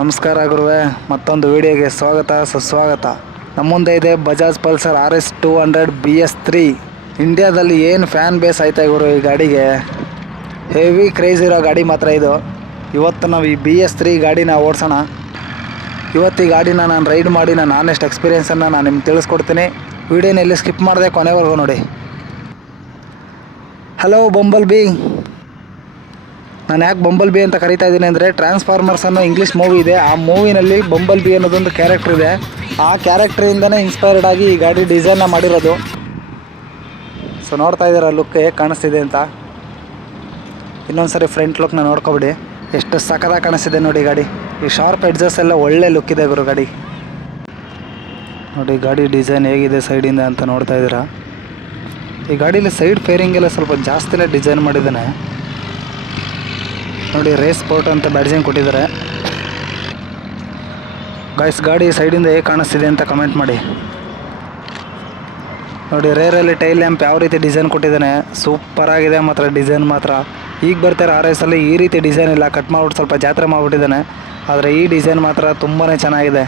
ನಮಸ್ಕಾರ ಗುರುವೆ, ಮತ್ತೊಂದು ವಿಡಿಯೋಗೆ ಸ್ವಾಗತ ಸುಸ್ವಾಗತ. ನಮ್ಮ ಮುಂದೆ ಇದೆ ಬಜಾಜ್ ಪಲ್ಸರ್ RS 200 BS3. ಇಂಡಿಯಾದಲ್ಲಿ ಏನು ಫ್ಯಾನ್ ಬೇಸ್ ಆಯ್ತಾ ಗುರು ಈ ಗಾಡಿಗೆ. ಹೆವಿ ಕ್ರೇಜ್ ಇರೋ ಗಾಡಿ ಮಾತ್ರ ಇದು. ಇವತ್ತು ನಾವು ಈ BS3 ಗಾಡಿನ ಓಡಿಸೋಣ. ಇವತ್ತು ಈ ಗಾಡಿನ ನಾನು ರೈಡ್ ಮಾಡಿ ನಾನು ಆನೆಸ್ಟ್ ಎಕ್ಸ್ಪೀರಿಯೆನ್ಸನ್ನು ನಾನು ನಿಮ್ಗೆ ತಿಳಿಸ್ಕೊಡ್ತೀನಿ. ವಿಡಿಯೋನ ಎಲ್ಲಿ ಸ್ಕಿಪ್ ಮಾಡಿದೆ ಕೊನೆವರೆಗೂ ನೋಡಿ. Hello bumble B. ನಾನು ಯಾಕೆ ಬಂಬಲ್ ಬಿ ಅಂತ ಕರಿತಾ ಇದ್ದೀನಿ ಅಂದರೆ, ಟ್ರಾನ್ಸ್ಫಾರ್ಮರ್ಸ್ ಅನ್ನೋ ಇಂಗ್ಲೀಷ್ ಮೂವಿ ಇದೆ. ಆ ಮೂವಿನಲ್ಲಿ ಬಂಬಲ್ ಬಿ ಅನ್ನೋದೊಂದು ಕ್ಯಾರೆಕ್ಟರ್ ಇದೆ. ಆ ಕ್ಯಾರೆಕ್ಟ್ರಿಂದನೇ ಇನ್ಸ್ಪೈರ್ಡ್ ಆಗಿ ಈ ಗಾಡಿ ಡಿಸೈನ್ನ ಮಾಡಿರೋದು. ಸೊ ನೋಡ್ತಾ ಇದ್ದೀರಾ ಲುಕ್ ಹೇಗೆ ಕಾಣಿಸ್ತಿದೆ ಅಂತ. ಇನ್ನೊಂದು ಸರಿ ಫ್ರಂಟ್ ಲುಕ್ನ ನೋಡ್ಕೊಬಿಡಿ, ಎಷ್ಟು ಸಖತ್ತಾಗಿ ಕಾಣಿಸ್ತಿದೆ ನೋಡಿ ಗಾಡಿ. ಈ ಶಾರ್ಪ್ ಎಡ್ಜಸ್ ಎಲ್ಲ ಒಳ್ಳೆ ಲುಕ್ ಇದೆ ಗುರು ಗಾಡಿ. ನೋಡಿ ಗಾಡಿ ಡಿಸೈನ್ ಹೇಗಿದೆ ಸೈಡಿಂದ ಅಂತ ನೋಡ್ತಾ ಇದ್ದೀರಾ. ಈ ಗಾಡೀಲಿ ಸೈಡ್ ಫೇರಿಂಗೆಲ್ಲ ಸ್ವಲ್ಪ ಜಾಸ್ತಿನೇ ಡಿಸೈನ್ ಮಾಡಿದ್ದಾನೆ ನೋಡಿ. ರೇಸ್ ಸ್ಪೋರ್ಟ್ ಅಂತ ಬ್ಯಾಡ್ಜಿಂಗ್ ಕೊಟ್ಟಿದ್ದಾರೆ ಗಾಯ್ಸ್. ಗಾಡಿ ಸೈಡಿಂದ ಹೇಗೆ ಕಾಣಿಸ್ತಿದೆ ಅಂತ ಕಮೆಂಟ್ ಮಾಡಿ. ನೋಡಿ ರೇರಲ್ಲಿ ಟೈಲ್ ಲ್ಯಾಂಪ್ ಯಾವ ರೀತಿ ಡಿಸೈನ್ ಕೊಟ್ಟಿದ್ದಾನೆ, ಸೂಪರ್ ಆಗಿದೆ ಮಾತ್ರ ಡಿಸೈನ್ ಮಾತ್ರ. ಈಗ ಬರ್ತಾರೆ RS ಅಲ್ಲಿ ಈ ರೀತಿ ಡಿಸೈನ್ ಇಲ್ಲ, ಕಟ್ ಮಾಡ್ಬಿಟ್ಟು ಸ್ವಲ್ಪ ಜಾತ್ರೆ ಮಾಡಿಬಿಟ್ಟಿದ್ದಾನೆ. ಆದರೆ ಈ ಡಿಸೈನ್ ಮಾತ್ರ ತುಂಬಾ ಚೆನ್ನಾಗಿದೆ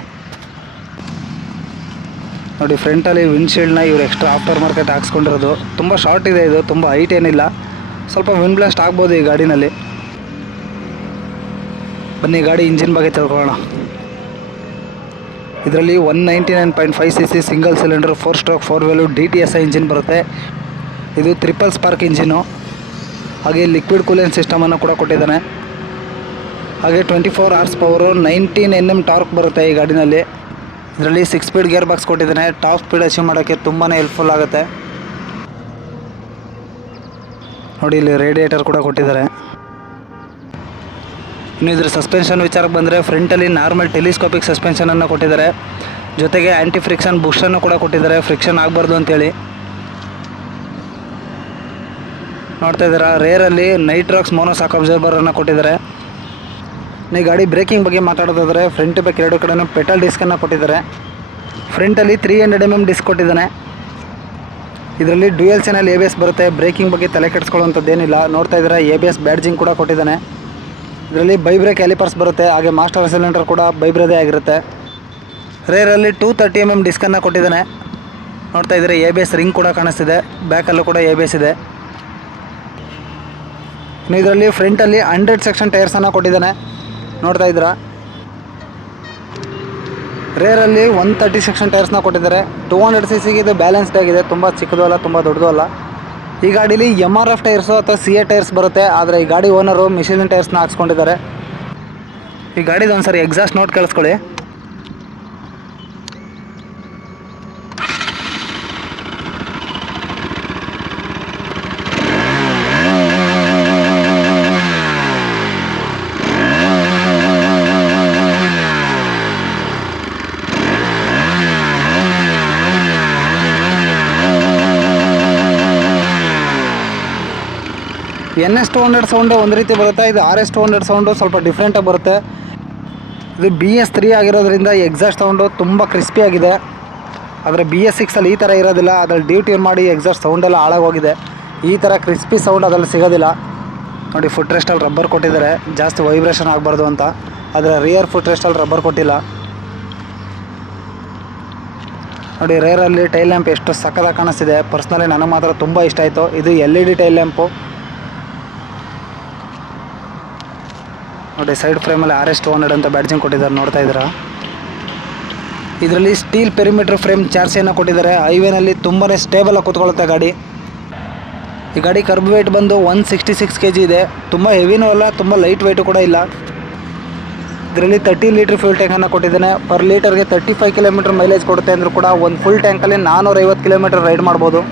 ನೋಡಿ. ಫ್ರಂಟಲ್ಲಿ ವಿಂಡ್ಶೀಲ್ಡ್ನ ಇವ್ರು ಎಕ್ಸ್ಟ್ರಾ ಆಫ್ಟರ್ ಮಾರ್ಕೆಟ್ ಹಾಕ್ಸ್ಕೊಂಡಿರೋದು. ತುಂಬ ಶಾರ್ಟ್ ಇದೆ ಇದು, ತುಂಬ ಹೈಟ್ ಏನಿಲ್ಲ. ಸ್ವಲ್ಪ ವಿಂಡ್ ಬ್ಲಾಸ್ಟ್ ಆಗ್ಬೋದು ಈ ಗಾಡಿನಲ್ಲಿ. ಬನ್ನಿ ಗಾಡಿ ಇಂಜಿನ್ ಬಗ್ಗೆ ತಿಳ್ಕೊಳ್ಳೋಣ. ಇದರಲ್ಲಿ 199.5 cc single cylinder 4 stroke 4 wheel DTSI engine ಬರುತ್ತೆ. ಇದು ಟ್ರಿಪಲ್ ಸ್ಪಾರ್ಕ್ ಇಂಜಿನು. ಹಾಗೆ ಲಿಕ್ವಿಡ್ ಕೂಲೆಂಟ್ ಸಿಸ್ಟಮನ್ನು ಕೂಡ ಕೊಟ್ಟಿದ್ದಾನೆ. ಹಾಗೆ 24 ಹಾರ್ಸ್ ಪವರು 19 Nm ಟಾರ್ಕ್ ಬರುತ್ತೆ ಈ ಗಾಡಿನಲ್ಲಿ. ಇದರಲ್ಲಿ 6 ಸ್ಪೀಡ್ ಗೇರ್ ಬಾಕ್ಸ್ ಕೊಟ್ಟಿದ್ದಾನೆ. ಟಾಪ್ ಸ್ಪೀಡ್ ಅಚೀವ್ ಮಾಡೋಕ್ಕೆ ತುಂಬಾ ಹೆಲ್ಪ್ಫುಲ್ ಆಗುತ್ತೆ ನೋಡಿ. ಇಲ್ಲಿ ರೇಡಿಯೇಟರ್ ಕೂಡ ಕೊಟ್ಟಿದ್ದಾರೆ. ಇನ್ನು ಇದ್ರ ಸಸ್ಪೆನ್ಷನ್ ವಿಚಾರಕ್ಕೆ ಬಂದರೆ, ಫ್ರಂಟಲ್ಲಿ ನಾರ್ಮಲ್ ಟೆಲಿಸ್ಕೋಪಿಕ್ ಸಸ್ಪೆನ್ಷನನ್ನು ಕೊಟ್ಟಿದ್ದಾರೆ. ಜೊತೆಗೆ ಆ್ಯಂಟಿ ಫ್ರಿಕ್ಷನ್ ಬೂಸ್ಟನ್ನು ಕೂಡ ಕೊಟ್ಟಿದ್ದಾರೆ, ಫ್ರಿಕ್ಷನ್ ಆಗಬಾರ್ದು ಅಂತೇಳಿ. ನೋಡ್ತಾ ಇದ್ದೀರಾ, ರೇರಲ್ಲಿ ನೈಟ್ರಾಕ್ಸ್ ಮೋನೋಸಾಕ್ ಅಬ್ಸರ್ಬರನ್ನು ಕೊಟ್ಟಿದ್ದಾರೆ. ಈ ಗಾಡಿ ಬ್ರೇಕಿಂಗ್ ಬಗ್ಗೆ ಮಾತಾಡೋದಾದರೆ, ಫ್ರಂಟ್ ಬ್ಯಾಕ್ ಎರಡು ಕಡೆಯೂ ಪೆಟಲ್ ಡಿಸ್ಕನ್ನು ಕೊಟ್ಟಿದ್ದಾರೆ. ಫ್ರಂಟಲ್ಲಿ 300 mm ಡಿಸ್ಕ್ ಕೊಟ್ಟಿದ್ದಾನೆ. ಇದರಲ್ಲಿ ಡ್ಯುಯಲ್ ಚಾನಲ್ ABS ಬರುತ್ತೆ. ಬ್ರೇಕಿಂಗ್ ಬಗ್ಗೆ ತಲೆ ಕೆಡಿಸ್ಕೊಳ್ಳುವಂಥದ್ದೇನಿಲ್ಲ. ನೋಡ್ತಾ ಇದ್ದೀರಾ, ABS ಬ್ಯಾಡ್ಜಿಂಗ್ ಕೂಡ ಕೊಟ್ಟಿದ್ದಾನೆ. ಇದರಲ್ಲಿ ಬೈಬ್ರೇಕ್ ಕ್ಯಾಲಿಪರ್ಸ್ ಬರುತ್ತೆ. ಹಾಗೆ ಮಾಸ್ಟರ್ ಸಿಲಿಂಡರ್ ಕೂಡ ಬೈಬ್ರದೇ ಆಗಿರುತ್ತೆ. ರೇರಲ್ಲಿ 230 mm ಡಿಸ್ಕನ್ನು ಕೊಟ್ಟಿದ್ದಾನೆ. ನೋಡ್ತಾ ಇದ್ದರೆ ABS ರಿಂಗ್ ಕೂಡ ಕಾಣಿಸ್ತಿದೆ. ಬ್ಯಾಕಲ್ಲೂ ಕೂಡ ABS ಇದೆ. ಇನ್ನು ಇದರಲ್ಲಿ ಫ್ರಂಟಲ್ಲಿ 100 ಸೆಕ್ಷನ್ ಟೈರ್ಸನ್ನು ಕೊಟ್ಟಿದ್ದಾನೆ. ನೋಡ್ತಾ ಇದ್ದೀರಾ, ರೇರಲ್ಲಿ 130 ಸೆಕ್ಷನ್ ಟೈರ್ಸ್ನ ಕೊಟ್ಟಿದ್ದಾರೆ. 200 cc ಇದು ಬ್ಯಾಲೆನ್ಸ್ಡ್ ಆಗಿದೆ, ತುಂಬ ಚಿಕ್ಕದು ಅಲ್ಲ, ತುಂಬ ದೊಡ್ಡದು ಅಲ್ಲ. ಈ ಗಾಡೀಲಿ MRF ಟೈರ್ಸು ಅಥವಾ CA ಟೈರ್ಸ್ ಬರುತ್ತೆ. ಆದರೆ ಈ ಗಾಡಿ ಓನರು ಮಿಷೆಲಿನ್ ಟೈರ್ಸ್ನ ಹಾಕ್ಸ್ಕೊಂಡಿದ್ದಾರೆ. ಈ ಗಾಡಿದು ಒಂದು ಸರಿ ಎಕ್ಸಾಸ್ಟ್ ನೋಟ್ ಕೇಳಿಸ್ಕೊಳ್ಳಿ. NS 200 ಸೌಂಡು ಒಂದು ರೀತಿ ಬರುತ್ತೆ. ಇದು RS 200 ಸೌಂಡು ಸ್ವಲ್ಪ ಡಿಫ್ರೆಂಟಾಗಿ ಬರುತ್ತೆ. ಇದು BS3 ಆಗಿರೋದ್ರಿಂದ ಎಕ್ಸಾಸ್ಟ್ ಸೌಂಡು ತುಂಬ ಕ್ರಿಸ್ಪಿಯಾಗಿದೆ. ಆದರೆ BS6 ಅಲ್ಲಿ ಈ ಥರ ಇರೋದಿಲ್ಲ. ಅದ್ರಲ್ಲಿ ಡ್ಯೂಟ್ಯೂನ್ ಮಾಡಿ ಎಕ್ಸಾಸ್ಟ್ ಸೌಂಡೆಲ್ಲ ಹಾಳಾಗೋಗಿದೆ. ಈ ಥರ ಕ್ರಿಸ್ಪಿ ಸೌಂಡ್ ಅದರಲ್ಲಿ ಸಿಗೋದಿಲ್ಲ ನೋಡಿ. ಫುಟ್ ರೆಸ್ಟಲ್ಲಿ ರಬ್ಬರ್ ಕೊಟ್ಟಿದ್ದಾರೆ, ಜಾಸ್ತಿ ವೈಬ್ರೇಷನ್ ಆಗಬಾರ್ದು ಅಂತ. ಆದರೆ ರಿಯರ್ ಫುಟ್ ರೆಸ್ಟಲ್ಲಿ ರಬ್ಬರ್ ಕೊಟ್ಟಿಲ್ಲ ನೋಡಿ. ರೇರಲ್ಲಿ ಟೈಲ್ ಲ್ಯಾಂಪ್ ಎಷ್ಟು ಸಕ್ಕತ್ತಾಗಿ ಕಾಣಿಸ್ತಿದೆ. ಪರ್ಸ್ನಲಿ ನನಗೆ ಮಾತ್ರ ತುಂಬ ಇಷ್ಟ ಆಯಿತು. ಇದು LED ಟೈಲ್ ಲ್ಯಾಂಪು ನೋಡಿ. ಸೈಡ್ ಫ್ರೇಮಲ್ಲಿ RS 200 ಅಂತ ಬ್ಯಾಡ್ಜಿಂಗ್ ಕೊಟ್ಟಿದ್ದಾರೆ, ನೋಡ್ತಾ ಇದ್ದೀರಾ. ಇದರಲ್ಲಿ ಸ್ಟೀಲ್ ಪೆರಿಮೀಟರ್ ಫ್ರೇಮ್ ಚಾರ್ಸಿಯನ್ನು ಕೊಟ್ಟಿದ್ದಾರೆ. ಹೈವೇನಲ್ಲಿ ತುಂಬಾ ಸ್ಟೇಬಲಾಗಿ ಕೂತ್ಕೊಳ್ಳುತ್ತೆ ಗಾಡಿ. ಈ ಗಾಡಿ ಕರ್ಬ್ ವೆಯ್ಟ್ ಬಂದು 166 kg ಇದೆ. ತುಂಬ ಹೆವಿನೂ ಅಲ್ಲ, ತುಂಬ ಲೈಟ್ ವೆಯ್ಟು ಕೂಡ ಇಲ್ಲ. ಇದರಲ್ಲಿ 30 ಲೀಟ್ರ್ ಫ್ಯೂಲ್ ಟ್ಯಾಂಕನ್ನು ಕೊಟ್ಟಿದ್ದಾನೆ. ಪರ್ ಲೀಟರ್ಗೆ 35 km ಮೈಲೇಜ್ ಕೊಡುತ್ತೆ ಅಂದರೂ ಕೂಡ ಒಂದು ಫುಲ್ ಟ್ಯಾಂಕಲ್ಲಿ 450 km ರೈಡ್ ಮಾಡ್ಬೋದು.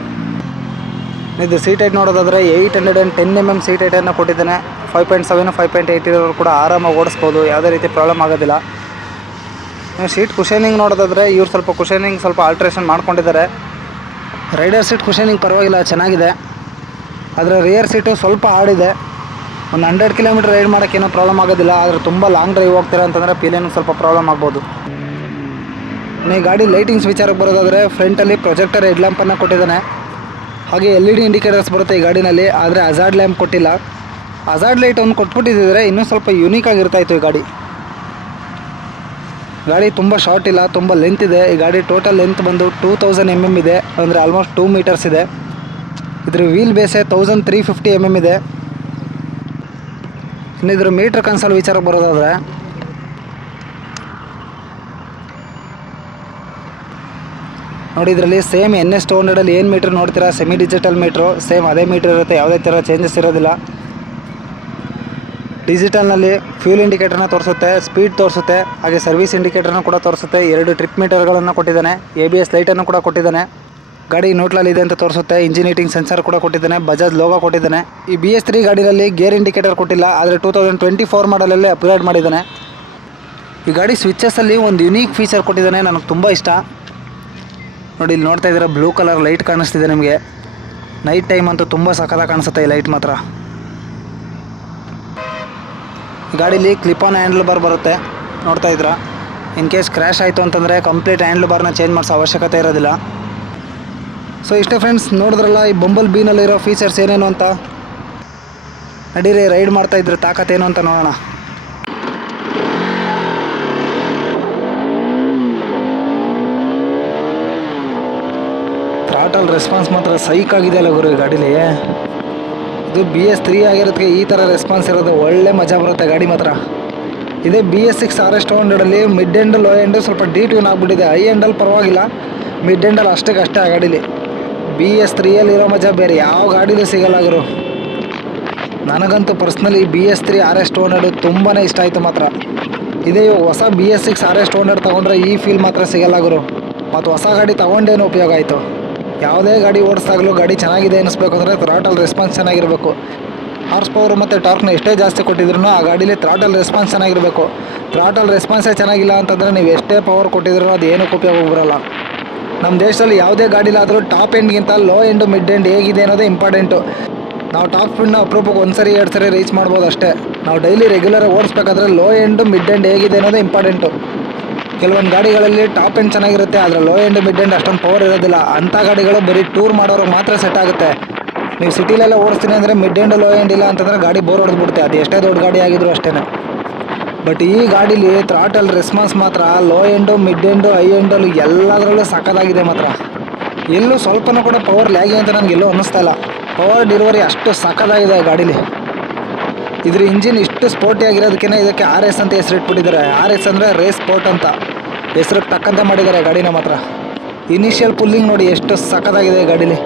ಇದು ಸೀಟ್ ಹೈಟ್ ನೋಡೋದಾದರೆ 810 mm ಸೀಟ್ ಹೈಟನ್ನು ಕೊಟ್ಟಿದ್ದಾನೆ. 5.7 5.8 ಇರೋರು ಕೂಡ ಆರಾಮಾಗಿ ಓಡಿಸ್ಬೋದು, ಯಾವುದೇ ರೀತಿ ಪ್ರಾಬ್ಲಮ್ ಆಗೋದಿಲ್ಲ. ಸೀಟ್ ಕುಷನಿಂಗ್ ನೋಡೋದಾದರೆ ಇವ್ರು ಸ್ವಲ್ಪ ಕುಷನಿಂಗ್ ಸ್ವಲ್ಪ ಆಲ್ಟ್ರೇಷನ್ ಮಾಡ್ಕೊಂಡಿದ್ದಾರೆ. ರೈಡರ್ ಸೀಟ್ ಕುಷನಿಂಗ್ ಪರವಾಗಿಲ್ಲ, ಚೆನ್ನಾಗಿದೆ. ಆದರೆ ರಿಯರ್ ಸೀಟು ಸ್ವಲ್ಪ ಹಾರ್ಡಿದೆ. ಒಂದು 100 km ರೈಡ್ ಮಾಡೋಕ್ಕೇನೋ ಪ್ರಾಬ್ಲಮ್ ಆಗೋದಿಲ್ಲ. ಆದರೆ ತುಂಬ ಲಾಂಗ್ ಡ್ರೈವ್ ಹೋಗ್ತೀರಾ ಅಂತಂದರೆ ಪಿಲಿಯನ್ಗೆ ಸ್ವಲ್ಪ ಪ್ರಾಬ್ಲಮ್ ಆಗ್ಬೋದು. ಈ ಗಾಡಿ ಲೈಟಿಂಗ್ಸ್ ವಿಚಾರಕ್ಕೆ ಬರೋದಾದರೆ, ಫ್ರಂಟಲ್ಲಿ ಪ್ರೊಜೆಕ್ಟರ್ ಹೆಡ್ ಲ್ಯಾಂಪನ್ನು ಕೊಟ್ಟಿದ್ದಾನೆ. ಹಾಗೆ LED ಇಂಡಿಕೇಟರ್ಸ್ ಬರುತ್ತೆ ಈ ಗಾಡಿನಲ್ಲಿ. ಆದರೆ ಹಜಾರ್ಡ್ ಲ್ಯಾಂಪ್ ಕೊಟ್ಟಿಲ್ಲ. ಹಜಾರ್ಡ್ ಲೈಟ್ ಒಂದು ಕೊಟ್ಬಿಟ್ಟಿದ್ದರೆ ಇನ್ನೂ ಸ್ವಲ್ಪ ಯೂನಿಕ್ ಆಗಿರ್ತಾಯಿತ್ತು ಈ ಗಾಡಿ. ಗಾಡಿ ತುಂಬ ಶಾರ್ಟ್ ಇಲ್ಲ, ತುಂಬ ಲೆಂತ್ ಇದೆ. ಈ ಗಾಡಿ ಟೋಟಲ್ ಲೆಂತ್ ಬಂದು 2000 mm ಇದೆ, ಅಂದರೆ ಆಲ್ಮೋಸ್ಟ್ 2 ಮೀಟರ್ಸ್ ಇದೆ. ಇದ್ರ ವೀಲ್ ಬೇಸೆ 1350 mm ಇದೆ. ಇನ್ನು ಇದ್ರ ಮೀಟ್ರ್ ಕನ್ಸಲ್ ವಿಚಾರಕ್ಕೆ ಬರೋದಾದರೆ ನೋಡಿ, ಇದರಲ್ಲಿ ಸೇಮ್ NS 200 ಏನು ಮೀಟ್ರ್ ನೋಡ್ತೀರಾ, ಸೆಮಿ ಡಿಜಿಟಲ್ ಮೀಟ್ರು, ಸೇಮ್ ಅದೇ ಮೀಟ್ರ್ ಇರುತ್ತೆ, ಯಾವುದೇ ಥರ ಚೇಂಜಸ್ ಇರೋದಿಲ್ಲ. ಡಿಜಿಟಲ್ನಲ್ಲಿ ಫ್ಯೂಲ್ ಇಂಡಿಕೇಟರ್ನ ತೋರಿಸುತ್ತೆ, ಸ್ಪೀಡ್ ತೋರಿಸುತ್ತೆ, ಹಾಗೆ ಸರ್ವಿಸ್ ಇಂಡಿಕೇಟರ್ನ ಕೂಡ ತೋರಿಸುತ್ತೆ. 2 ಟ್ರಿಪ್ ಮೀಟರ್ಗಳನ್ನು ಕೊಟ್ಟಿದ್ದಾನೆ, ABS ಲೈಟನ್ನು ಕೂಡ ಕೊಟ್ಟಿದ್ದಾನೆ. ಗಾಡಿ ನ್ಯೂಟ್ರಲ್ ಇದೆ ಅಂತ ತೋರಿಸುತ್ತೆ. ಇಂಜಿನ್ ಹೀಟಿಂಗ್ ಸೆನ್ಸರ್ ಕೂಡ ಕೊಟ್ಟಿದ್ದಾನೆ, ಬಜಾಜ್ ಲೋಗೋ ಕೊಟ್ಟಿದ್ದಾನೆ. ಈ BS3 ಗಾಡಿಯಲ್ಲಿ ಗೇರ್ ಇಂಡಿಕೇಟರ್ ಕೊಟ್ಟಿಲ್ಲ, ಆದರೆ 2024 ಮಾಡಲಲ್ಲೇ ಅಪ್ಗ್ರೇಡ್ ಮಾಡಿದ್ದಾನೆ. ಈ ಗಾಡಿ ಸ್ವಿಚಸ್ಸಲ್ಲಿ ಒಂದು ಯುನೀಕ್ ಫೀಚರ್ ಕೊಟ್ಟಿದ್ದಾನೆ, ನನಗೆ ತುಂಬ ಇಷ್ಟ. ನೋಡಿ, ಇಲ್ಲಿ ನೋಡ್ತಾ ಇದ್ದೀರಾ, ಬ್ಲೂ ಕಲರ್ ಲೈಟ್ ಕಾಣಿಸ್ತಿದೆ ನಿಮಗೆ. ನೈಟ್ ಟೈಮ್ ಅಂತೂ ತುಂಬ ಸಖತ್ತಾಗಿ ಕಾಣಿಸುತ್ತೆ ಈ ಲೈಟ್ ಮಾತ್ರ. ಗಾಡೀಲಿ ಕ್ಲಿಪ್ ಆನ್ ಹ್ಯಾಂಡ್ಲ್ ಬಾರ್ ಬರುತ್ತೆ, ನೋಡ್ತಾ ಇದ್ದೀರಾ. ಇನ್ ಕೇಸ್ ಕ್ರ್ಯಾಶ್ ಆಯಿತು ಅಂತಂದರೆ ಕಂಪ್ಲೀಟ್ ಹ್ಯಾಂಡ್ಲ್ ಬಾರ್ನ ಚೇಂಜ್ ಮಾಡಿಸೋ ಅವಶ್ಯಕತೆ ಇರೋದಿಲ್ಲ. ಸೊ ಇಷ್ಟೇ ಫ್ರೆಂಡ್ಸ್, ನೋಡಿದ್ರಲ್ಲ ಈ ಬಂಬಲ್ ಬೀನಲ್ಲಿರೋ ಫೀಚರ್ಸ್ ಏನೇನು ಅಂತ. ನಡೀರಿ, ರೈಡ್ ಮಾಡ್ತಾ ಇದ್ರೆ ತಾಕತ್ತೇನು ಅಂತ ನೋಡೋಣ. ಥ್ರಾಟಲ್ ರೆಸ್ಪಾನ್ಸ್ ಮಾತ್ರ ಸೈಕ್ ಆಗಿದೆ ಅಲ್ಲ ಗುರು ಈ ಗಾಡೀಲಿ. ಇದು BS3 ಆಗಿರೋದಕ್ಕೆ ಈ ಥರ ರೆಸ್ಪಾನ್ಸ್ ಇರೋದು, ಒಳ್ಳೆ ಮಜಾ ಬರುತ್ತೆ ಗಾಡಿ ಮಾತ್ರ. ಇದೇ BS6 RS 200 mid end low end ಸ್ವಲ್ಪ ಡಿಟ್ಯೂನ್ ಆಗಿಬಿಟ್ಟಿದೆ. ಹೈ ಎಂಡಲ್ಲಿ ಪರವಾಗಿಲ್ಲ, ಮಿಡ್ ಎಂಡಲ್ಲಿ ಅಷ್ಟೇ ಆ ಗಾಡೀಲಿ. BS3 ಇರೋ ಮಜಾ ಬೇರೆ ಯಾವ ಗಾಡೀಲೂ ಸಿಗಲ್ಲ ಗುರು. ನನಗಂತೂ ಪರ್ಸ್ನಲಿ BS3 RS 200 ತುಂಬಾ ಇಷ್ಟ ಆಯಿತು ಮಾತ್ರ. ಇದೇ ಹೊಸ BS6 RS 200 ತೊಗೊಂಡ್ರೆ ಈ ಫೀಲ್ ಮಾತ್ರ ಸಿಗಲ್ಲ ಗುರು. ಮತ್ತು ಹೊಸ ಗಾಡಿ ತೊಗೊಂಡೇನು ಉಪಯೋಗ ಆಯಿತು. ಯಾವುದೇ ಗಾಡಿ ಓಡಿಸ್ದಾಗಲೂ ಗಾಡಿ ಚೆನ್ನಾಗಿದೆ ಅನ್ನಿಸ್ಬೇಕು ಅಂದರೆ ಥ್ರಾಟಲ್ ರೆಸ್ಪಾನ್ಸ್ ಚೆನ್ನಾಗಿರಬೇಕು. ಹಾರ್ಸ್ ಪವರ್ ಮತ್ತು ಟಾರ್ಕ್ನ ಎಷ್ಟೇ ಜಾಸ್ತಿ ಕೊಟ್ಟಿದ್ರು ಆ ಗಾಡೀಲಿ ಥ್ರಾಟಲ್ ರೆಸ್ಪಾನ್ಸ್ ಚೆನ್ನಾಗಿರಬೇಕು. ಥ್ರಾಟಲ್ ರೆಸ್ಪಾನ್ಸೇ ಚೆನ್ನಾಗಿಲ್ಲ ಅಂತಂದರೆ ನೀವು ಎಷ್ಟೇ ಪವರ್ ಕೊಟ್ಟಿದ್ರು ಅದು ಏನಕ್ಕೆ ಉಪಯೋಗ ಬರೋಲ್ಲ. ನಮ್ಮ ದೇಶದಲ್ಲಿ ಯಾವುದೇ ಗಾಡಿಲಾದರೂ ಟಾಪ್ ಎಂಡ್ಗಿಂತ ಲೋ ಎಂಡು ಮಿಡ್ ಎಂಡ್ ಹೇಗಿದೆ ಅನ್ನೋದೇ ಇಂಪಾರ್ಟೆಂಟು. ನಾವು ಟಾಪ್ ಎಂಡ್ನ ಅಪರೂಪಕ್ಕೆ 1 ಸರಿ 2 ಸರಿ ರೀಚ್ ಮಾಡ್ಬೋದು ಅಷ್ಟೇ. ನಾವು ಡೈಲಿ ರೆಗ್ಯುಲರಾಗಿ ಓಡಿಸ್ಬೇಕಾದ್ರೆ ಲೋ ಎಂಡು ಮಿಡ್ ಎಂಡ್ ಹೇಗಿದೆ ಅನ್ನೋದೇ ಇಂಪಾರ್ಟೆಂಟು. ಕೆಲವೊಂದು ಗಾಡಿಗಳಲ್ಲಿ ಟಾಪ್ ಎಂಡ್ ಚೆನ್ನಾಗಿರುತ್ತೆ, ಆದರೆ ಲೋ ಎಂಡ್ ಮಿಡ್ ಎಂಡ್ ಅಷ್ಟೊಂದು ಪವರ್ ಇರೋದಿಲ್ಲ. ಅಂಥ ಗಾಡಿಗಳು ಬರೀ ಟೂರ್ ಮಾಡೋರಿಗೆ ಮಾತ್ರ ಸೆಟ್ ಆಗುತ್ತೆ. ನೀವು ಸಿಟಿಲೆಲ್ಲ ಓಡಿಸ್ತೀನಿ ಅಂದರೆ ಮಿಡ್ ಎಂಡ್ ಲೋ ಎಂಡ್ ಇಲ್ಲ ಅಂತಂದರೆ ಗಾಡಿ ಬೋರ್ ಹೊಡೆದ್ಬಿಡುತ್ತೆ, ಅದು ಎಷ್ಟೇ ದೊಡ್ಡ ಗಾಡಿ ಆಗಿದ್ರು ಅಷ್ಟೇ. ಬಟ್ ಈ ಗಾಡೀಲಿ ಥ್ರಾಟಲ್ ರೆಸ್ಪಾನ್ಸ್ ಮಾತ್ರ low end mid end high ಎಂಡಲ್ಲಿ ಎಲ್ಲದರಲ್ಲೂ ಸಖತ್ತಾಗಿದೆ ಮಾತ್ರ. ಎಲ್ಲೂ ಸ್ವಲ್ಪನೂ ಕೂಡ ಪವರ್ ಲ್ಯಾಗಿ ಅಂತ ನನಗೆ ಎಲ್ಲೂ ಅನ್ನಿಸ್ತಾ ಇಲ್ಲ. ಪವರ್ ಡೆಲಿವರಿ ಅಷ್ಟು ಸಖತ್ತಾಗಿದೆ ಗಾಡೀಲಿ. ಇದ್ರ ಇಂಜಿನ್ ಇಷ್ಟು ಸ್ಪೋರ್ಟಿ ಆಗಿರೋದಕ್ಕೆ ಇದಕ್ಕೆ RS ಅಂತ ಹೆಸರಿಟ್ಬಿಟ್ಟಿದ್ದಾರೆ. RS ಅಂದರೆ ರೇಸ್ ಸ್ಪೋರ್ಟ್ ಅಂತ ಹೆಸರಿಗೆ ತಕ್ಕಂತೆ ಮಾಡಿದ್ದಾರೆ ಗಾಡಿನ ಮಾತ್ರ. ಇನಿಷಿಯಲ್ ಪುಲ್ಲಿಂಗ್ ನೋಡಿ ಎಷ್ಟು ಸಖತ್ತಾಗಿದೆ ಗಾಡೀಲಿ,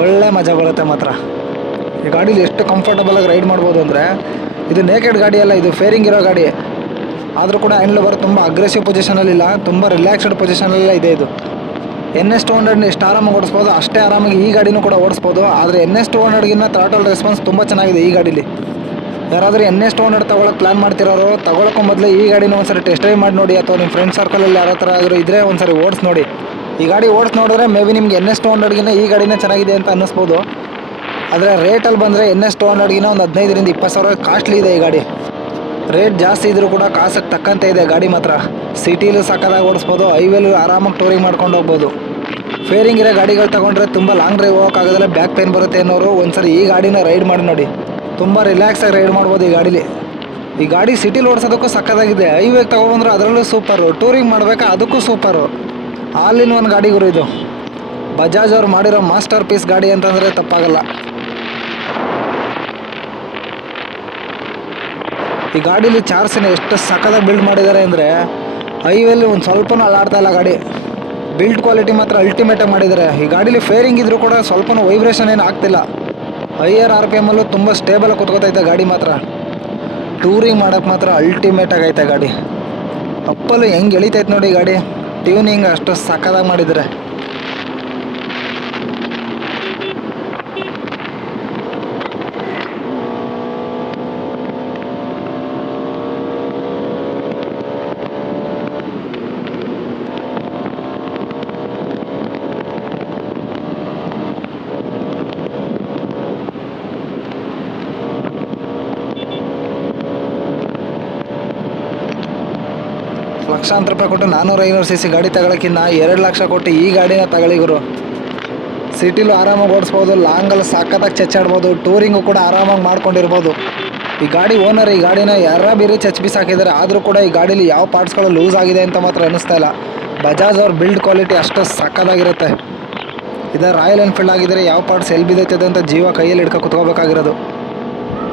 ಒಳ್ಳೆ ಮಜಾ ಬರುತ್ತೆ ಮಾತ್ರ. ಈ ಗಾಡೀಲಿ ಎಷ್ಟು ಕಂಫರ್ಟಬಲಾಗಿ ರೈಡ್ ಮಾಡ್ಬೋದು ಅಂದರೆ, ಇದು ನೇಕೆಡ್ ಗಾಡಿ ಅಲ್ಲ, ಇದು ಫೇರಿಂಗ್ ಇರೋ ಗಾಡಿ. ಆದರೂ ಕೂಡ ಹ್ಯಾಂಡ್ಲ್ ಬಾರ್ ತುಂಬ ಅಗ್ರೆಸಿವ್ ಪೊಸಿಷನಲ್ಲಿಲ್ಲ, ತುಂಬ ರಿಲ್ಯಾಕ್ಸ್ಡ್ ಪೊಸಿಷನಲ್ಲ ಇದೆ. ಇದು NS 200 ಎಷ್ಟು ಆರಾಮಾಗಿ ಓಡಿಸ್ಬೋದು ಅಷ್ಟೇ ಆರಾಮಾಗಿ ಈ ಗಾಡಿನೂ ಕೂಡ ಓಡಿಸ್ಬೋದು. ಆದರೆ NS 200ಗಿನ್ನ ಥ್ರಾಟಲ್ ರೆಸ್ಪಾನ್ಸ್ ತುಂಬ ಚೆನ್ನಾಗಿದೆ ಈ ಗಾಡೀಲಿ. ಯಾರಾದರೂ NS 200 ತೊಗೊಳಕ್ಕೆ ಪ್ಲ್ಯಾನ್ ಮಾಡ್ತಿರೋರು ತೊಗೊಳಕ್ಕೂ ಮೊದಲು ಈ ಗಾಡಿನ ಒಂದ್ಸರಿ ಟೆಸ್ಟ್ ಡ್ರೈವ್ ಮಾಡಿ ನೋಡಿ, ಅಥವಾ ನಿಮ್ಮ ಫ್ರೆಂಡ್ ಸರ್ಕಲಲ್ಲಿ ಯಾರೋ ಥರ ಆದರೂ ಇದ್ದರೆ ಒಂದ್ಸರಿ ಓಡಿಸಿ ನೋಡಿ. ಈ ಗಾಡಿ ಓಡಿಸಿ ನೋಡಿದ್ರೆ ಮೇ ಬಿ ನಿಮಗೆ NS 200ಗಿನ್ನ ಈ ಗಾಡಿನೇ ಚೆನ್ನಾಗಿದೆ ಅಂತ ಅನ್ನಿಸ್ಬೋದು. ಆದರೆ ರೇಟಲ್ಲಿ ಬಂದರೆ NS 200ಗಿನ್ನ ಒಂದು 15,000 - 20,000 ಕಾಸ್ಟ್ಲಿ ಇದೆ ಈ ಗಾಡಿ. ರೇಟ್ ಜಾಸ್ತಿ ಇದ್ದರೂ ಕೂಡ ಕಾಸಕ್ಕೆ ತಕ್ಕಂತೆ ಇದೆ ಗಾಡಿ ಮಾತ್ರ. ಸಿಟಿಲೂ ಸಕ್ಕತ್ತಾಗಿ ಓಡಿಸ್ಬೋದು, ಹೈವೇಲು ಆರಾಮಾಗಿ ಟೂರಿಂಗ್ ಮಾಡ್ಕೊಂಡು ಹೋಗ್ಬೋದು. ಫೇರಿಂಗ್ ಇರೋ ಗಾಡಿಗಳು ತೊಗೊಂಡ್ರೆ ತುಂಬ ಲಾಂಗ್ ಡ್ರೈವ್ ಹೋಗೋಕ್ಕಾಗೋದಿಲ್ಲ, ಬ್ಯಾಕ್ ಪೇನ್ ಬರುತ್ತೆ ಅನ್ನೋರು ಒಂದ್ಸರಿ ಈ ಗಾಡಿನ ರೈಡ್ ಮಾಡಿ ನೋಡಿ, ತುಂಬ ರಿಲ್ಯಾಕ್ಸಾಗಿ ರೈಡ್ ಮಾಡ್ಬೋದು ಈ ಗಾಡೀಲಿ. ಈ ಗಾಡಿ ಸಿಟಿಲಿ ಓಡಿಸೋದಕ್ಕೂ ಸಕ್ಕತ್ತಾಗಿದೆ. ಹೈವೇಗೆ ತೊಗೊಬಂದ್ರೆ ಅದರಲ್ಲೂ ಸೂಪರು, ಟೂರಿಂಗ್ ಮಾಡಬೇಕಾ ಅದಕ್ಕೂ ಸೂಪರು. ಆಲ್ ಇನ್ ಒನ್ ಗಾಡಿ ಗುರು ಇದು. ಬಜಾಜ್ ಅವ್ರು ಮಾಡಿರೋ ಮಾಸ್ಟರ್ ಪೀಸ್ ಗಾಡಿ ಅಂತಂದರೆ ತಪ್ಪಾಗಲ್ಲ. ಈ ಗಾಡೀಲಿ ಚಾರ್ಸಿನ ಎಷ್ಟು ಸಕ್ಕತ್ತಾಗಿ ಬಿಲ್ಡ್ ಮಾಡಿದ್ದಾರೆ ಅಂದರೆ ಹೈವೇಲಿ ಒಂದು ಸ್ವಲ್ಪನೂ ಅಲ್ಲಾಡ್ತಾ ಇಲ್ಲ ಗಾಡಿ. ಬಿಲ್ಡ್ ಕ್ವಾಲಿಟಿ ಮಾತ್ರ ಅಲ್ಟಿಮೇಟಾಗಿ ಮಾಡಿದ್ದಾರೆ. ಈ ಗಾಡೀಲಿ ಫೇರಿಂಗ್ ಇದ್ದರೂ ಕೂಡ ಸ್ವಲ್ಪನೂ ವೈಬ್ರೇಷನ್ ಏನು ಆಗ್ತಿಲ್ಲ. ಹೈಯರ್ RPM ಅಲ್ಲೂ ತುಂಬ ಸ್ಟೇಬಲಾಗಿ ಕುತ್ಕೋತೈತೆ ಗಾಡಿ ಮಾತ್ರ. ಟೂರಿಂಗ್ ಮಾಡೋಕ್ಕೆ ಮಾತ್ರ ಅಲ್ಟಿಮೇಟಾಗಿ ಐತೆ ಗಾಡಿ. ಅಪ್ಪಲ್ಲೂ ಹೆಂಗೆ ಎಳಿತೈತೆ ನೋಡಿ ಗಾಡಿ, ಟ್ಯೂನಿಂಗ್ ಅಷ್ಟು ಸಕ್ಕತ್ತಾಗಿ ಮಾಡಿದ್ದಾರೆ. ಲಕ್ಷಾಂತರ ರೂಪಾಯಿ ಕೊಟ್ಟು 400-500 cc ಗಾಡಿ ತಗೊಳಕ್ಕಿಂತ 2 ಲಕ್ಷ ಕೊಟ್ಟು ಈ ಗಾಡಿನ ತಗೊಳ್ಳಿ ಗುರು. ಸಿಟಿಲೂ ಆರಾಮಾಗಿ ಓಡಿಸ್ಬೋದು, ಲಾಂಗಲ್ಲಿ ಸಖತ್ತಾಗಿ ಚೆಚ್ಚಾಡ್ಬೋದು, ಟೂರಿಂಗು ಕೂಡ ಆರಾಮಾಗಿ ಮಾಡ್ಕೊಂಡಿರ್ಬೋದು. ಈ ಗಾಡಿ ಓನರ್ ಈ ಗಾಡಿನ ಯಾರ ಬೇರೆ ಚಚ್ಬಿಸ್ ಹಾಕಿದ್ದಾರೆ, ಆದರೂ ಕೂಡ ಈ ಗಾಡೀಲಿ ಯಾವ ಪಾರ್ಟ್ಸ್ಗಳು ಲೂಸ್ ಆಗಿದೆ ಅಂತ ಮಾತ್ರ ಅನ್ನಿಸ್ತಾ ಇಲ್ಲ. ಬಜಾಜ್ ಅವ್ರ ಬಿಲ್ಡ್ ಕ್ವಾಲಿಟಿ ಅಷ್ಟು ಸಕ್ಕದಾಗಿರುತ್ತೆ. ಇದು ರಾಯಲ್ ಎನ್ಫೀಲ್ಡ್ ಆಗಿದ್ದರೆ ಯಾವ ಪಾರ್ಟ್ಸ್ ಎಲ್ಲಿ ಬಿದ್ದೈತದೆ ಅಂತ ಜೀವ ಕೈಯಲ್ಲಿ ಹಿಡ್ಕೊ ಕುತ್ಕೋಬೇಕಾಗಿರೋದು.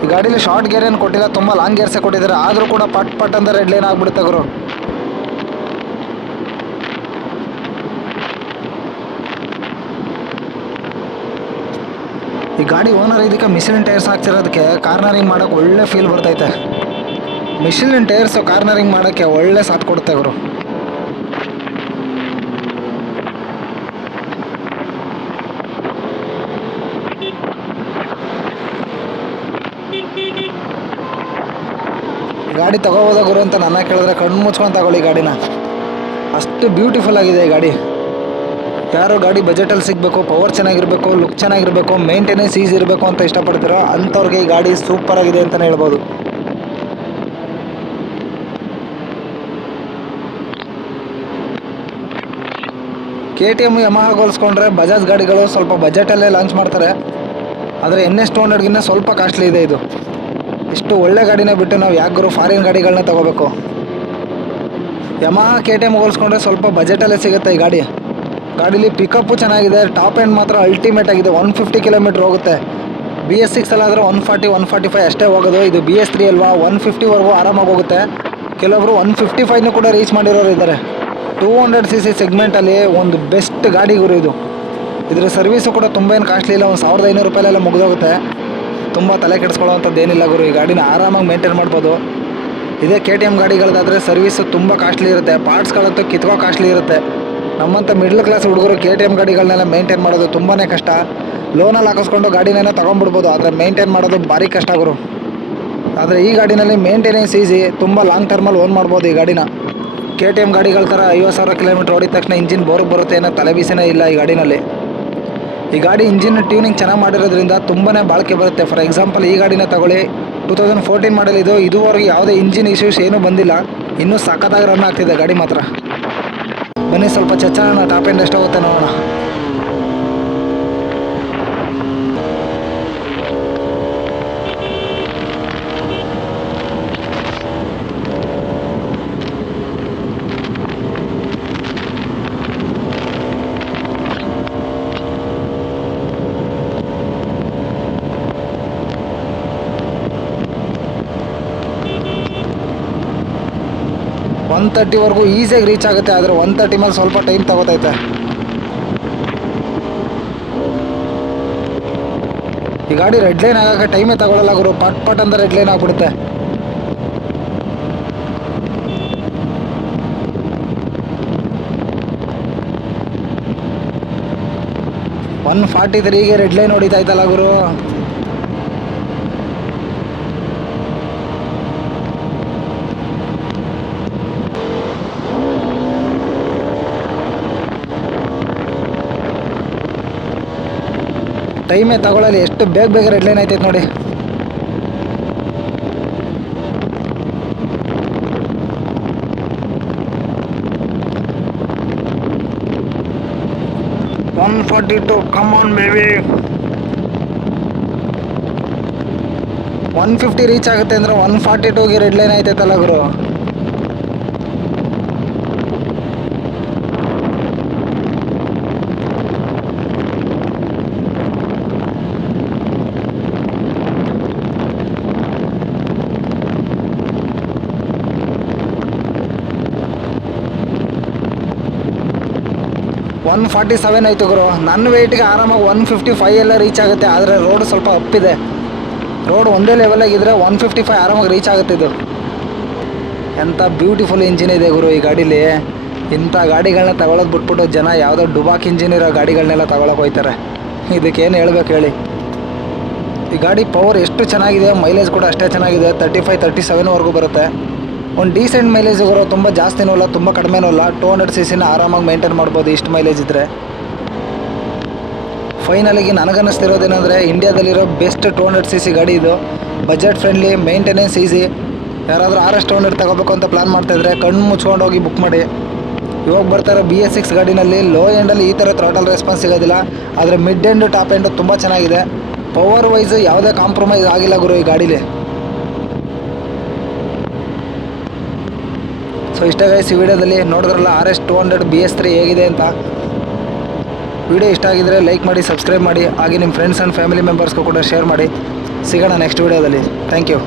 ಈ ಗಾಡೀಲಿ ಶಾರ್ಟ್ ಗೇರ್ ಏನು ಕೊಟ್ಟಿಲ್ಲ, ತುಂಬ ಲಾಂಗ್ ಗೇರ್ಸೇ ಕೊಟ್ಟಿದ್ದಾರೆ, ಆದರೂ ಕೂಡ ಪಟ್ ಪಟ್ ಅಂತ ರೆಡ್ ಲೈನ್ ಆಗಿಬಿಡುತ್ತೆ ಗುರು. ಈ ಗಾಡಿ ಓನರ್ ಇದಕ್ಕೆ ಮಿಷಿಲಿನ್ ಟೈರ್ಸ್ ಹಾಕ್ತಿರೋದಕ್ಕೆ ಕಾರ್ನರಿಂಗ್ ಮಾಡೋಕ್ಕೆ ಒಳ್ಳೆ ಫೀಲ್ ಬರ್ತೈತೆ. ಮಿಷಿಲಿನ್ ಟೈರ್ಸು ಕಾರ್ನರಿಂಗ್ ಮಾಡೋಕ್ಕೆ ಒಳ್ಳೆ ಸಾಥ್ ಕೊಡುತ್ತೆ ಗುರು. ಗಾಡಿ ತಗೋಬೋದ ಗುರು ಅಂತ ನನ್ನ ಕೇಳಿದ್ರೆ ಕಣ್ಣು ಮುಚ್ಕೊಂಡು ತಗೊಳ್ಳಿ ಗಾಡಿನ, ಅಷ್ಟು ಬ್ಯೂಟಿಫುಲ್ ಆಗಿದೆ ಈ ಗಾಡಿ. ಯಾರು ಗಾಡಿ ಬಜೆಟಲ್ಲಿ ಸಿಗಬೇಕು, ಪವರ್ ಚೆನ್ನಾಗಿರಬೇಕು, ಲುಕ್ ಚೆನ್ನಾಗಿರಬೇಕು, ಮೇಂಟೆನೆನ್ಸ್ ಈಸಿ ಇರಬೇಕು ಅಂತ ಇಷ್ಟಪಡ್ತೀರೋ ಅಂಥವ್ರಿಗೆ ಈ ಗಾಡಿ ಸೂಪರ್ ಆಗಿದೆ ಅಂತಲೇ ಹೇಳ್ಬೋದು. KTM ಯಮಹ ಹೋಲಿಸ್ಕೊಂಡ್ರೆ ಬಜಾಜ್ ಗಾಡಿಗಳು ಸ್ವಲ್ಪ ಬಜೆಟಲ್ಲೇ ಲಾಂಚ್ ಮಾಡ್ತಾರೆ, ಆದರೆ NS 200ಗಿನ್ನ ಸ್ವಲ್ಪ ಕಾಸ್ಟ್ಲಿ ಇದೆ ಇದು. ಇಷ್ಟು ಒಳ್ಳೆ ಗಾಡಿನೇ ಬಿಟ್ಟು ನಾವು ಯಾಕೆ ಫಾರಿನ್ ಗಾಡಿಗಳನ್ನ ತೊಗೋಬೇಕು. ಯಮಹ KTM ಹೋಲಿಸ್ಕೊಂಡ್ರೆ ಸ್ವಲ್ಪ ಬಜೆಟಲ್ಲೇ ಸಿಗುತ್ತೆ ಈ ಗಾಡೀಲಿ ಪಿಕಪ್ಪು ಚೆನ್ನಾಗಿದೆ, ಟಾಪ್ ಎಂಡ್ ಮಾತ್ರ ಅಲ್ಟಿಮೇಟ್ ಆಗಿದೆ. 150 ಕಿಲೋಮೀಟ್ರ್ ಹೋಗುತ್ತೆ. BS6 ಅಲ್ಲಾದರೆ 140 145 ಅಷ್ಟೇ ಹೋಗೋದು. ಇದು BS3 ಅಲ್ವಾ, 150ವರೆಗೂ ಆರಾಮಾಗಿ ಹೋಗುತ್ತೆ. ಕೆಲವೊಬ್ರು 155 ಕೂಡ ರೀಚ್ ಮಾಡಿರೋರು ಇದ್ದಾರೆ. 200cc ಸೆಗ್ಮೆಂಟಲ್ಲಿ ಒಂದು ಬೆಸ್ಟ್ ಗಾಡಿ ಗುರು ಇದು. ಇದರ ಸರ್ವಿಸು ಕೂಡ ತುಂಬ ಏನು ಕಾಸ್ಟ್ಲಿ ಇಲ್ಲ, ಒಂದು 1500 ರೂಪಾಯಿಲೆಲ್ಲ ಮುಗಿದೋಗುತ್ತೆ. ತುಂಬ ತಲೆ ಕೆಡಿಸ್ಕೊಳ್ಳೋವಂಥದ್ದು ಏನಿಲ್ಲ ಗುರು. ಈ ಗಾಡಿನ ಆರಾಮಾಗಿ ಮೇಂಟೈನ್ ಮಾಡ್ಬೋದು. ಇದೇ KTM ಗಾಡಿಗಳದಾದರೆ ಸರ್ವಿಸು ತುಂಬ ಕಾಸ್ಟ್ಲಿ ಇರುತ್ತೆ, ಪಾರ್ಟ್ಸ್ಗಳಂತೂ ಕಿತ್ಕೋ ಕಾಸ್ಟ್ಲಿ ಇರುತ್ತೆ. ನಮ್ಮಂಥ ಮಿಡ್ಲ್ ಕ್ಲಾಸ್ ಹುಡುಗರು KTM ಗಾಡಿಗಳನ್ನೆಲ್ಲ ಮೇಂಟೈನ್ ಮಾಡೋದು ತುಂಬಾ ಕಷ್ಟ. ಲೋನಲ್ಲಿ ಹಾಕಿಸ್ಕೊಂಡು ಗಾಡಿನೇನೋ ತೊಗೊಂಡ್ಬಿಡ್ಬೋದು, ಆದರೆ ಮೇಂಟೈನ್ ಮಾಡೋದು ಭಾರಿ ಕಷ್ಟ ಗುರು. ಆದರೆ ಈ ಗಾಡಿನಲ್ಲಿ ಮೇಂಟೆನೆನ್ಸ್ ಈಸಿ, ತುಂಬ ಲಾಂಗ್ ಟರ್ಮಲ್ಲಿ ಓನ್ ಮಾಡ್ಬೋದು ಈ ಗಾಡಿನ. KTM ಗಾಡಿಗಳ ಥರ 50,000 ಕಿಲೋಮೀಟ್ರ್ ಓಡಿದ ತಕ್ಷಣ ಇಂಜಿನ್ ಬೋರ್ಗೆ ಬರುತ್ತೆ ಅನ್ನೋ ತಲೆಬಿಸಿನೇ ಇಲ್ಲ ಈ ಗಾಡಿನಲ್ಲಿ. ಈ ಗಾಡಿ ಇಂಜಿನ್ ಟ್ಯೂನಿಂಗ್ ಚೆನ್ನಾಗಿ ಮಾಡಿರೋದ್ರಿಂದ ತುಂಬಾ ಬಾಳಿಕೆ ಬರುತ್ತೆ. ಫಾರ್ ಎಕ್ಸಾಂಪಲ್ ಈ ಗಾಡಿನ ತಗೊಳ್ಳಿ, 2014 ಮಾಡಲ್ ಇದು. ಇದುವರೆಗೂ ಯಾವುದೇ ಇಂಜಿನ್ ಇಶ್ಯೂಸ್ ಏನೂ ಬಂದಿಲ್ಲ, ಇನ್ನೂ ಸಖತ್ತಾಗಿ ರನ್ ಆಗ್ತಿದೆ ಗಾಡಿ ಮಾತ್ರ. ಬನ್ನಿ ಸ್ವಲ್ಪ ಚಚ್ಚೋಣ, ಟಾಪ್ ಎಂಡ್ ಎಷ್ಟಾಗುತ್ತೆ ನೋಡೋಣ. ಒನ್ 130ವರೆಗೂ ಈಸಿಯಾಗಿ ರೀಚ್ ಆಗುತ್ತೆ, ಆದರೆ 130 ಮೇಲೆ ಸ್ವಲ್ಪ ಟೈಮ್ ತಗೋತೈತೆ. ಈ ಗಾಡಿ ರೆಡ್ ಲೈನ್ ಆಗೋಕ್ಕೆ ಟೈಮೇ ತಗೊಳ್ಳಲ್ಲ ಗುರು, ಪಟ್ ಪಟ್ ಅಂತ ರೆಡ್ ಲೈನ್ ಆಗಿಬಿಡುತ್ತೆ. ಒನ್ 143ಗೆ ರೆಡ್ ಲೈನ್ ಹೊಡಿತಾಯ್ತಲ್ಲ ಗುರು. ಟೈಮೇ ತಗೊಳ್ಳಲಿ, ಎಷ್ಟು ಬೇಗ ರೆಡ್ ಲೈನ್ ಆಯ್ತೈತೆ ನೋಡಿ. One 142, come on baby. 150 reach ಆಗುತ್ತೆ ಅಂದರೆ 142ಗೆ ರೆಡ್ ಲೈನ್ ಆಯ್ತೈತಲ್ಲ ಗುರು. ಒನ್ 147 ಆಯಿತು ಗುರು. ನನ್ನ ವೆಯ್ಟ್ಗೆ ಆರಾಮಾಗಿ 155 ಎಲ್ಲ ರೀಚ್ ಆಗುತ್ತೆ, ಆದರೆ ರೋಡ್ ಸ್ವಲ್ಪ ಅಪ್ಪಿದೆ. ರೋಡ್ ಒಂದೇ ಲೆವೆಲಾಗಿದ್ದರೆ 155 ಆರಾಮಾಗಿ ರೀಚ್ ಆಗುತ್ತೆ. ಇದು ಎಂಥ ಬ್ಯೂಟಿಫುಲ್ ಇಂಜಿನ್ ಇದೆ ಗುರು ಈ ಗಾಡೀಲಿ. ಇಂಥ ಗಾಡಿಗಳನ್ನ ತಗೊಳ್ಳೋದು ಬಿಟ್ಬಿಟ್ಟು ಜನ ಯಾವುದೋ ಡುಬಾಕ್ ಇಂಜಿನ್ ಇರೋ ಗಾಡಿಗಳನ್ನೆಲ್ಲ ತಗೊಳಕ್ಕೆ ಹೋಗ್ತಾರೆ. ಇದಕ್ಕೇನು ಹೇಳ್ಬೇಕು ಹೇಳಿ. ಈ ಗಾಡಿ ಪವರ್ ಎಷ್ಟು ಚೆನ್ನಾಗಿದೆ, ಮೈಲೇಜ್ ಕೂಡ ಅಷ್ಟೇ ಚೆನ್ನಾಗಿದೆ. 35-37ವರೆಗೂ ಬರುತ್ತೆ. ಒಂದು ಡೀಸೆಂಟ್ ಮೈಲೇಜ್ ಗುರು, ತುಂಬ ಜಾಸ್ತಿನೂ ಇಲ್ಲ, ತುಂಬ ಕಡಿಮೆನೂ ಇಲ್ಲ. 200cc ಆರಾಮಾಗಿ ಮೇಂಟೈನ್ ಮಾಡ್ಬೋದು ಇಷ್ಟು ಮೈಲೇಜ್ ಇದ್ದರೆ. ಫೈನಲಿಗೆ ನನಗನ್ನಿಸ್ತಿರೋದೇನೆಂದರೆ ಇಂಡಿಯಾದಲ್ಲಿರೋ ಬೆಸ್ಟ್ 200cc ಗಾಡಿ ಇದು. Budget friendly, maintenance easy. ಯಾರಾದರೂ RS 200 ತಗೋಬೇಕು ಅಂತ ಪ್ಲ್ಯಾನ್ ಮಾಡ್ತಾಯಿದ್ರೆ ಕಣ್ಣು ಮುಚ್ಕೊಂಡು ಹೋಗಿ ಬುಕ್ ಮಾಡಿ. ಇವಾಗ ಬರ್ತಾರೋ BS6 ಗಾಡಿನಲ್ಲಿ ಲೋ ಎಂಡಲ್ಲಿ ಈ ಥರ ಥ್ರಾಟಲ್ ರೆಸ್ಪಾನ್ಸ್ ಸಿಗೋದಿಲ್ಲ, ಆದರೆ ಮಿಡ್ ಎಂಡು ಟಾಪ್ ಎಂಡು ತುಂಬ ಚೆನ್ನಾಗಿದೆ. ಪವರ್ ವೈಸು ಯಾವುದೇ ಕಾಂಪ್ರಮೈಸ್ ಆಗಿಲ್ಲ ಗುರು ಈ ಗಾಡೀಲಿ. ಸೊ ಇಷ್ಟ ಗೈಸ್ ಈ ವಿಡಿಯೋದಲ್ಲಿ ನೋಡಿದ್ರಲ್ಲ RS 200 BS3 ಹೇಗಿದೆ ಅಂತ. ವಿಡಿಯೋ ಇಷ್ಟ ಆಗಿದ್ರೆ ಲೈಕ್ ಮಾಡಿ, ಸಬ್ಸ್ಕ್ರೈಬ್ ಮಾಡಿ, ಹಾಗೆ ನಿಮ್ಮ ಫ್ರೆಂಡ್ಸ್ ಆ್ಯಂಡ್ ಫ್ಯಾಮಿಲಿ ಮೆಂಬರ್ಸ್ಗೂ ಕೂಡ ಶೇರ್ ಮಾಡಿ. ಸಿಗೋಣ ನೆಕ್ಸ್ಟ್ ವಿಡಿಯೋದಲ್ಲಿ. Thank you.